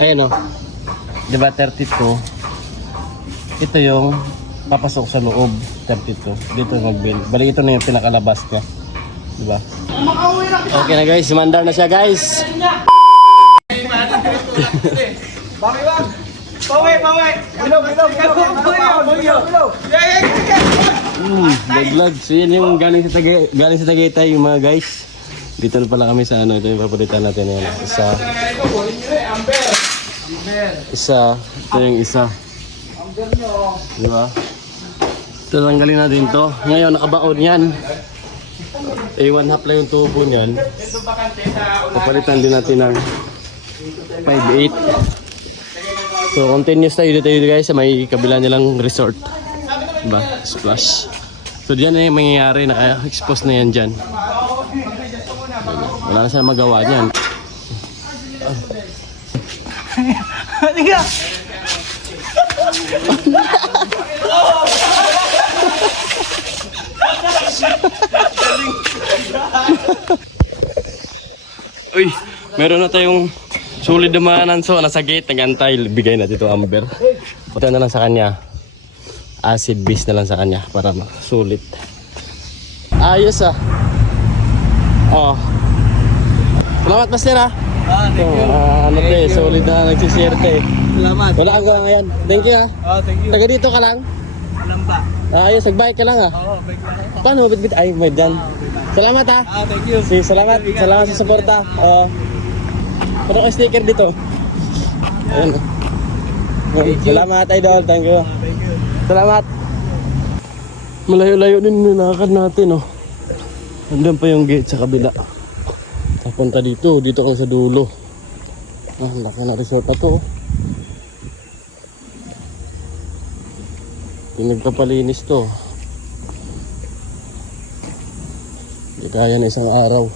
Ayan o. Diba 32? Ito yung papasok sa loob. 32. Dito mag-build. Bali ito na yung pinakalabas ka. Diba? Okay na guys. Mandar na siya guys. Pawe! Bilog! Vlog. So yan yung galing sa Tagaytay yung mga guys. Dito na pala kami sa ano. Ito yung papalitan natin yan. Ito yung isa. Diba? Ito tanggalin natin to. Ngayon nakabaon yan. A1 half lang yung tubo niyan. Papalitan din natin ng 5.8. So continuous tayo dito guys sa may kabila nilang resort. Diba? Splash. So diyan na yung mangyayari. Naka-expose na yan dyan. Wala na siya magawa niyan. Halika! Uy, meron na tayong sulit damanan. So nasa gate, nag-antay. Bigay na dito Amber. Punta na lang sa kanya. Acid base na lang sa kanya para sulit. Ayos ah. Oh. Salamat Master ah. Thank you. Ano te, solid na nagsishare te. Salamat. Wala kang gawa ngayon. Thank you ah. Thank you. Taga dito ka lang? Lamba. Ayos, nagbike ka lang ah. Oo, bike lang. Paano bit ay may dyan. Salamat ah. Thank you. Salamat sa suporta. Pero ko sticker dito. Ayun. Salamat idol, thank you. Thank you. Salamat. Malayo-layo din nilakad natin oh. Nandiyan pa yung gate sa kabila. Papunta dito ako sa dulo. Laki na resort pa to. Pinagpapalinis to. Hindi kaya na isang araw.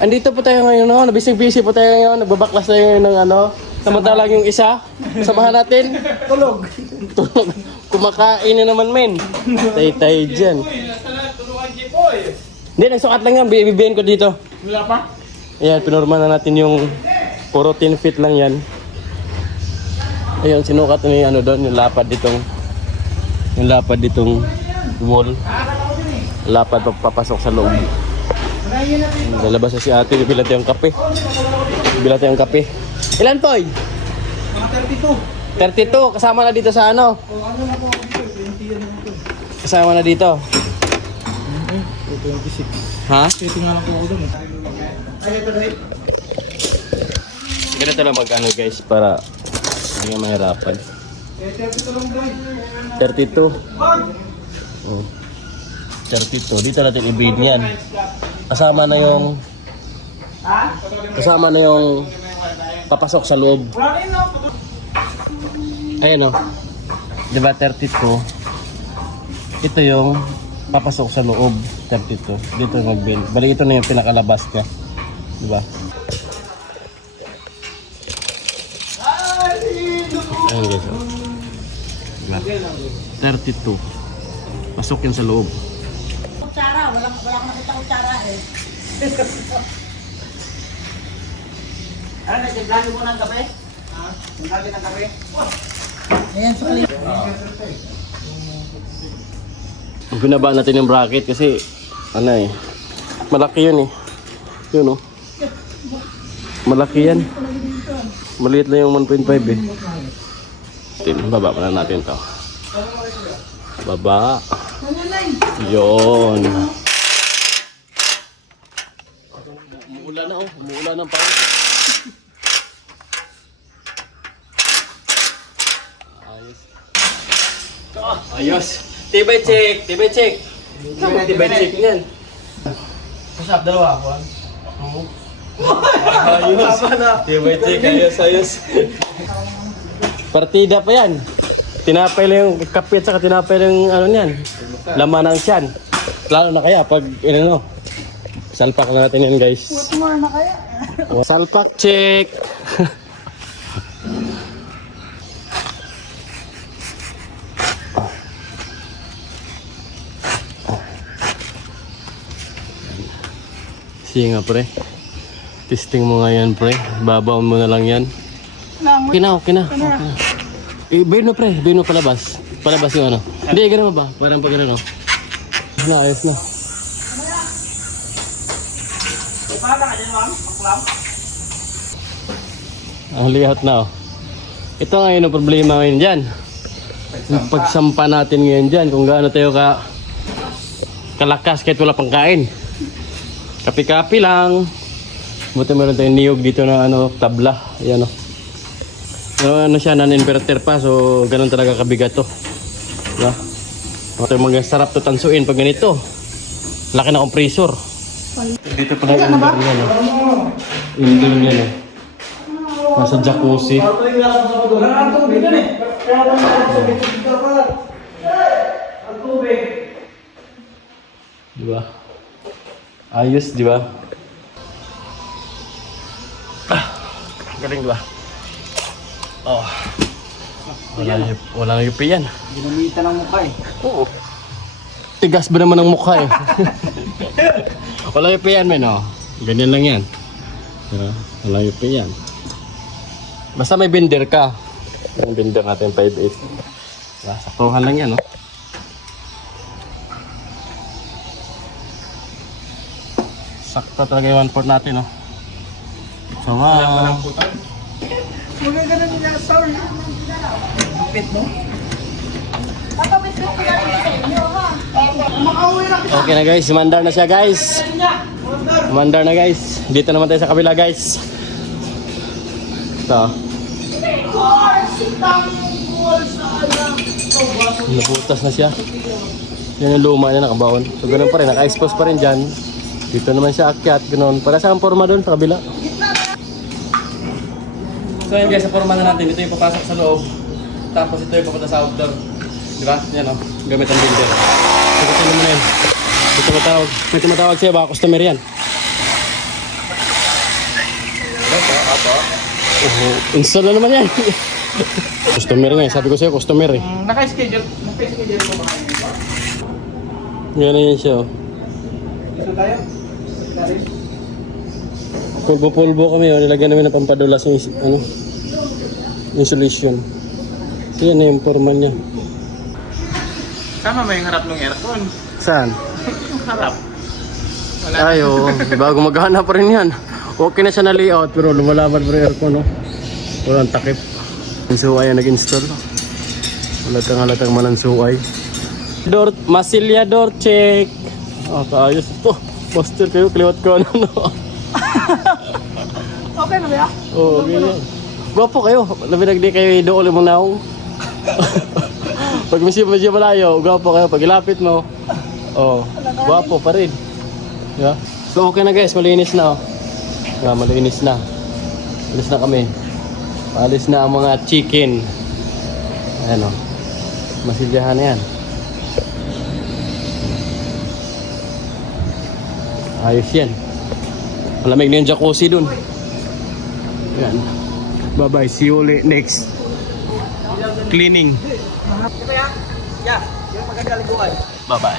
Andito po tayo ngayon, no? Nabisig-busy po tayo ngayon. Nagbabaklas tayo ng ano. Samantalang yung isa, samahan natin. Tulog. Kumakain na naman men. Tay-tay dyan. Hindi, nagsukat lang yan. Bibibihin ko dito. Wala pa? Ayan, pinorma na natin yung puro 10 feet lang yan. Ayun, sinukat na yung ano doon, yung lapad ditong wall. Lapad papasok sa loob. Lalabas na si ate, bibilat yung kape. Ilan po? Mga 32. 32, kasama na dito sa ano? Ano na po dito? 20 na ito. Kasama na dito. 26. Ha? Ito nga lang po ako doon. Ay, ito na Ganito lang mag-ano guys para hindi nga mahirapan. 32 lang doon. 32. Oh. 32. Dito natin i-bead niyan. Kasama na yung papasok sa loob. Ayan o. Diba 32? Ito yung papasok sa loob. 32. Dito mag-build. Bali ito na yung pinakalabas ka. Diba? Ayan guys o. Diba? 32. Pasok yan sa loob. Kutsara, wala akong nakita kutsara eh. Ano, nagsiblagi mo ng kape? Ha? Nagsiblagi ng kape? Ayan, sorry. Binaba natin yung bracket kasi ano eh. Malaki yun eh. Yun oh. Malaki yan. Maliit lang yung 1.5 eh. Baba pa na natin to. Baba. Yun. Umuulan na oh. Umuulan ng pangit. Ayos. Ayos. Tibay check. Tibay check. Tibay check yan. Usap, dalawa ako. Ayos. Tibay check. Ayos. Ayos. Partida pa yan. Tinapay lang yung kapit saka tinapay lang yung ano niyan. Laman ng tiyan. Lalo na kaya pag ano. Salpak na natin yan guys. What more na kaya? Salpak check. Sige nga pre. Testing mo nga yan, pre. Babaw mo na lang yan. Okay na, okay na. Okay na. Bayno, pre. Bayno palabas. Palabas yung ano. Hindi, gano'n ba? Parang pag gano'n, no? Ayos na. Ang lihat na, oh. Ito ngayon ang problema ngayon dyan. Yung pagsampa natin ngayon dyan, kung gaano tayo kalakas kahit wala pang kain. Kapi-kapi lang. Buti meron tayong niyog dito na ano, tabla. Ayan, oh. Pero ano siya, non-inverter pa, so ganun talaga kabigat to. Diba? Ito yung mga sarap to tansuin pag ganito. Laki na compressor. Dito pa na yung indoor niya, no? Indoor niya, no? Nasa jacuzzi. Diba? Ayos, diba? Galing, diba? Oh. Wala na yupi yan. Ginamitan ng mukha eh. Oo. Tigas ba naman ang mukha eh? Wala yupi yan, men, oh. Ganyan lang yan. Diba? Wala yupi yan. Basta may binder ka. Yung binder natin 5.8. Diba? Saktuhan lang yan, oh. Sakto talaga yung 1/4 natin, oh. Sama. Magagana nila, sorry. Pit mo? Papabitbit ko natin sa inyo, ha? Makauwi na kita. Okay na guys, mandar na siya guys. Mandar na guys. Dito naman tayo sa kabila guys. Ito. Naputas na siya. Yan yung luma niya nakabaon. So ganun pa rin, naka-expose pa rin dyan. Dito naman siya akyat, ganun. Para sa ang forma doon sa kabila. So yun guys, sa forma na natin, ito yung papasok sa loob. Tapos ito yung papunta sa outdoor. Diba? Yan o, gamit ang builder. Ito naman na yun. Ito matawag siya, baka customer yan. Install na naman yan. Customer nga, sabi ko sa'yo, customer eh. Naka-schedule ko ba kayo? Yan na yan siya. Gusto tayo? Pulbo kami, nilagyan namin ng pampadulas yung ano, insulation. So yan na yung forma niya. Sama mo yung harap ng aircon. Saan? Harap. Ayo, bago maghanap pa rin yan. Okay na siya na layout pero lumalaban pa rin aircon, no? Walang takip. Yung suway ang nag-install. Halatang malang suway. Door, Masilya door check. Ah, kaayos ito. Poster kayo, kaliwat ko ano, no? Okay na ba yan? Oo, okay yan. Gwapo kayo. Labi nagdi kayo doon mo naong. Pag medyo malayo, gwapo kayo. Pag ilapit mo, oh, gwapo pa rin. Yeah. So okay na guys, malinis na, oh. Yeah, malinis na. Alis na kami. Alis na ang mga chicken. Ayan, oh. Masilyahan na yan. Ayos yan. Malamig na yung jacuzzi dun. Ayan. Bye bye. See you next cleaning. Yeah, yung magandang liguan. Bye bye.